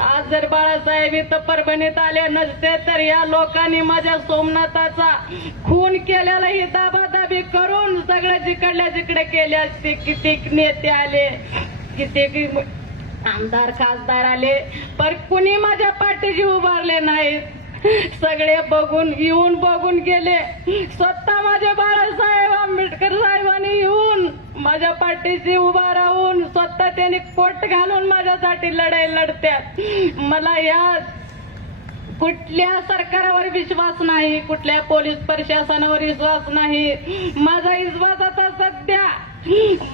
आज जर बाळासाहेब इथं परभणीत आले नसते तर या लोकांनी माझ्या सोमनाथाचा खून केलेला ही दाबादाबी करून सगळं जिकडल्या जिकडे केले असते. कितीक नेते आले कितीक आमदार खासदार आले पर कुणी माझ्या पाठीशी उभारले नाहीत सगळे बघून येऊन बघून गेले. स्वतः माझे बाळासाहेब माझ्या पाठीशी उभा राहून स्वतः त्यांनी कोट घालून माझ्यासाठी लढाई लढत्यात. मला या कुठल्या सरकारावर विश्वास नाही कुठल्या पोलीस प्रशासनावर विश्वास नाही. माझा विश्वास आता सध्या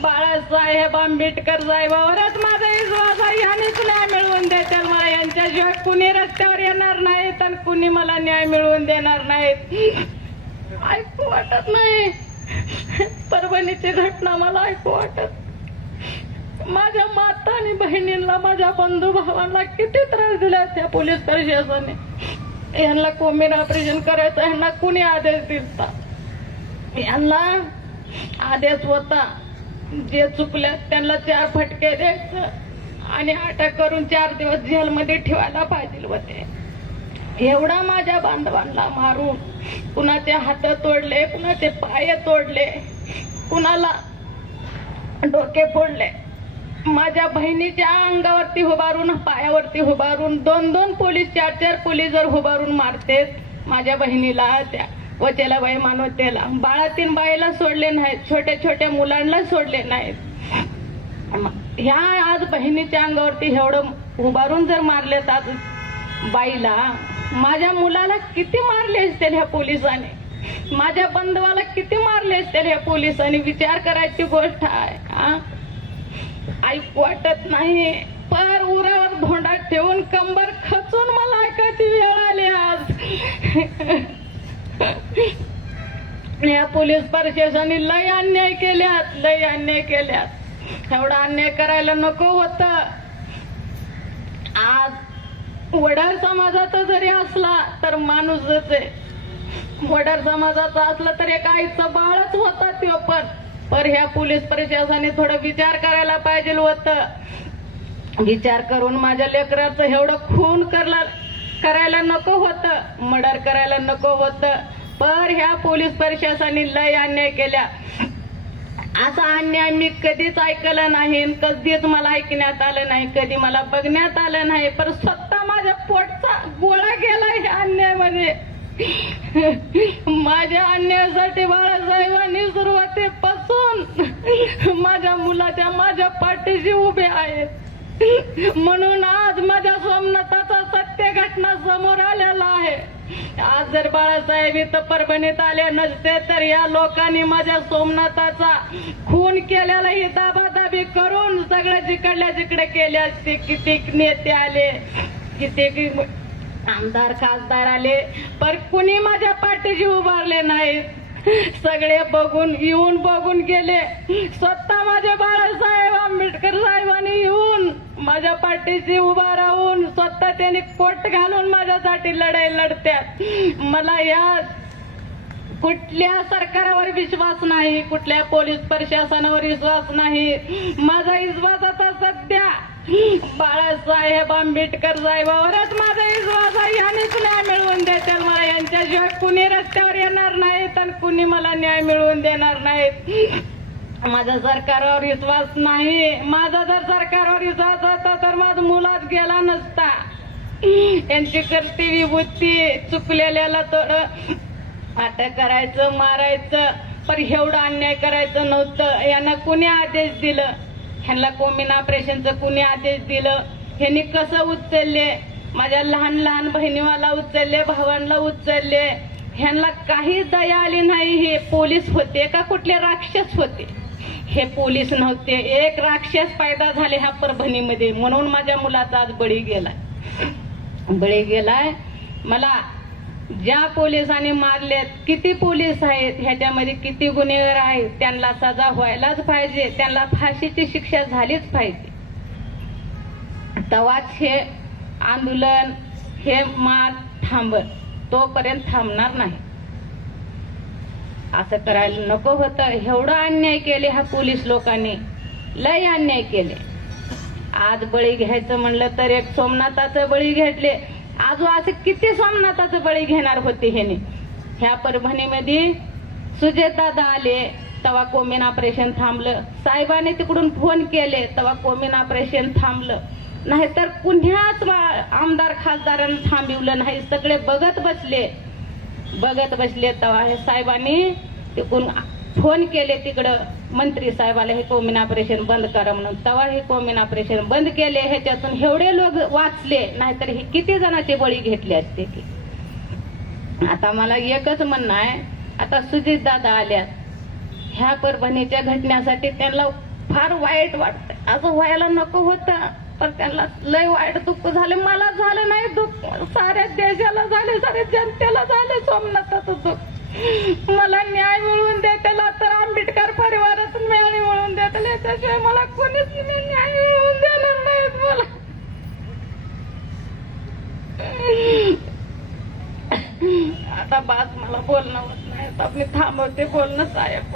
बाळासाहेब आंबेडकर साहेबावरच माझा विश्वास आहे. यांनीच न्याय मिळवून देतील मला. यांच्याशिवाय कुणी रस्त्यावर येणार नाहीत आणि कुणी मला न्याय मिळवून देणार नाहीत. ऐकू वाटत नाही. परभणीची घटना मला ऐकू वाटत. माझ्या माता आणि बहिणींना माझ्या बंधू भावांना किती त्रास दिला त्या पोलीस प्रशासनाने. यांना कोमेर ऑपरेशन करायचं यांना कुणी आदेश दिसता यांना आदेश होता जे चुकले त्यांना चार फटके द्यायचं आणि अटक करून चार दिवस जेलमध्ये ठेवायला पाहिजे होते. एवढा माझ्या बांधवांना मारून कुणाचे हात तोडले कुणाचे पाय तोडले कुणाला डोके फोडले. माझ्या बहिणीच्या अंगावरती उभारून पायावरती उभारून दोन दोन पोलीस चार चार पोलीस जर उभारून मारतेत माझ्या बहिणीला त्या वचेला बाई मानवतेला. बाळातीन बाईला सोडले नाहीत छोट्या छोट्या मुलांना सोडले नाहीत. ह्या आज बहिणीच्या अंगावरती एवढं उभारून जर मारले आज बाईला माझ्या मुलाला किती मारले असतील ह्या पोलिसाने? माझ्या बंधवाला किती मारले असतील ह्या पोलिसांनी? विचार करायची गोष्ट आहे हा? वाटत नाही. पर उरावर धोंडा ठेवून कंबर खचून मला ऐकायची वेळ आली आज. या पोलीस प्रशासनाने लय अन्याय केल्यात लय अन्याय केल्यात. एवढा अन्याय करायला नको होत. आज वडार समाजाचा जरी असला तर माणूसच आहे. वडार समाजाचा असला तर एक आईचं बाळच होता तो पण. पर ह्या पोलीस प्रशासनाने थोडं विचार करायला पाहिजे होतं. विचार करून माझ्या लेकराचं एवढं खून करला करायला नको होतं. मर्डर करायला नको होतं. पर ह्या पोलीस प्रशासनाने लय अन्याय केल्या असा अन्याय मी कधीच ऐकलं नाही कधीच मला ऐकण्यात आलं नाही. कधी मला बघण्यात आलं नाही. पण स्वतः माझ्या पोटचा गोळा गेला या अन्यायामध्ये. माझ्या अन्यायासाठी बाळासाहेबांनी सुरुवातीपासून माझ्या मुलाच्या माझ्या पाठीशी उभे आहेत. म्हणून आज माझ्या सोमनाथाचा सत्य घटना समोर आलेला आहे. आज जर बाळासाहेब इथं परभणीत आले नसते तर या लोकांनी माझ्या सोमनाथाचा खून केलेला ही दाबादाबी करून सगळं जिकडल्या जिकडे केले असते किती नेते आले किती आमदार खासदार आले पर कुणी माझ्या पाठीशी उभारले नाहीत. सगळे बघून येऊन बघून गेले. स्वतः माझे बाळासाहेब आंबेडकर साहेबांनी माझ्या पाठीशी उभा राहून स्वतः त्यांनी कोट घालून माझ्यासाठी लढाई लढत्यात. मला या कुठल्या सरकारावर विश्वास नाही कुठल्या पोलीस प्रशासनावर विश्वास नाही. माझा विश्वास आता सध्या बाळासाहेब आंबेडकर साहेबावरच माझा विश्वास आहे. यांनीच न्याय मिळवून देतील मला. यांच्याशिवाय कुणी रस्त्यावर येणार नाहीत आणि कुणी मला न्याय मिळवून देणार नाहीत. माझा सरकारवर विश्वास नाही. माझा जर सरकारवर विश्वास असता तर माझा मुलाच गेला नसता. यांची करती विभूती चुकलेल्याला थोडं अटक करायचं मारायचं पण एवढं अन्याय करायचं नव्हतं. यांना कुणी आदेश दिलं? ह्यांना कोमिन ऑपरेशनचं कुणी आदेश दिलं? ह्यांनी कसं उचलले? माझ्या लहान लहान बहिणीवाला उचलले भावांना उचलले. ह्यांना काही दया आली नाही. हे पोलीस होते का कुठले राक्षस होते? हे पोलीस नव्हते. एक राक्षस पैदा झाले ह्या परभणीमध्ये म्हणून माझ्या मुलाचा आज बळी गेलाय. बळी गेलाय. मला ज्या पोलिसांनी मारलेत किती पोलीस आहेत ह्याच्यामध्ये किती गुन्हेगार आहेत त्यांना सजा व्हायलाच पाहिजे त्यांना फाशीची शिक्षा झालीच पाहिजे. तवाच हे आंदोलन हे मार थांबत तोपर्यंत थांबणार नाही. असं करायला नको होतं. एवढं अन्याय केले हा पोलीस लोकांनी. लय अन्याय केले. आज बळी घ्यायचं म्हणलं तर एक सोमनाथाचं बळी घेतले. आजू असे किती सोमनाथाचं बळी घेणार होते ह्याने. ह्या परभणीमध्ये सुजेतदादा आले तेव्हा कोमिन ऑपरेशन थांबलं. साहेबाने तिकडून फोन केले तेव्हा कोमिन ऑपरेशन थांबलं. नाहीतर पुण्याच आमदार खासदारांना थांबिवलं नाही. सगळे बघत बसले. बघत बसले तेव्हा हे साहेबांनी तिकडून फोन केले तिकडं. मंत्री साहेबाला हे कोमिन ऑपरेशन बंद करा म्हणून. तेव्हा हे कोमिन ऑपरेशन बंद केले ह्याच्यातून एवढे लोक वाचले नाहीतर हे किती जणांचे बळी घेतले असते की आता मला एकच म्हणणं आहे आता सुजित दादा आल्यात ह्या परभणीच्या घटनेसाठी त्यांना फार वाईट वाटत असं व्हायला नको होतं पण त्यांना लय वाईट दुःख झालं. मला झालं साऱ्या देशाला झाले साऱ्या जनतेला झाले सोमनाथाचं दुःख मला न्याय मिळवून देतला तर आंबेडकर परिवारात मेळणी मिळवून दे याच्याशिवाय मला कोणीच न्याय मिळवून देणार नाहीत मला. आता बास मला बोलणं होत नाही. आता मी थांबवते बोलणं साहेब.